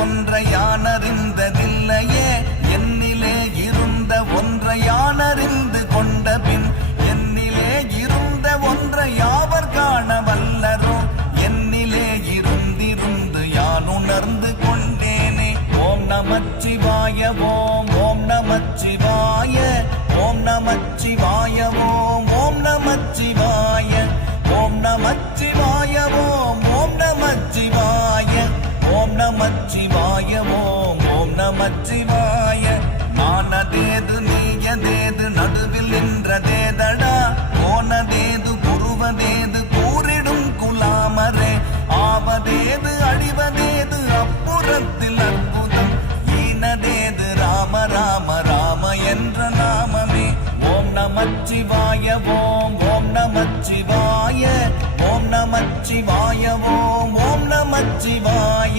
ஒன்றை யானறிந்ததில்லையே, என்னிலே இருந்த ஒன்றை யானறிந்து கொண்ட பின் என்னிலே இருந்த ஒன்றை யாவர் காண வல்லரோ, என்னிலே இருந்திருந்து யான் உணர்ந்து கொண்டேனே. ஓம் நமச்சிவாய ஓம் ஓம் நமச்சிவாய ஓம் நமச்சிவாய ஓம் ஓம் நமச்சிவாய ஓம் நமச்சிவாய ஓம் ஓம் நமச்சிவாய ஓம் நமச்சிவாய ஓம் ஓம் நமச்சிவாய. நானதேது நீயதேது நடுவில் நின்றதேதடா, போனதேது குருவதேது கூறிடும் குலாமரே, ஆவதேது அழிவதேது அப்புறத்தில் அற்புதம், ஈனதேது ராம ராம ராம என்ற நாமமே. ஓம் நமச்சிவாய ஓம் ஓம் நமச்சிவாய ஓம் நமச்சிவாய ஓம் ஓம் நமச்சிவாய.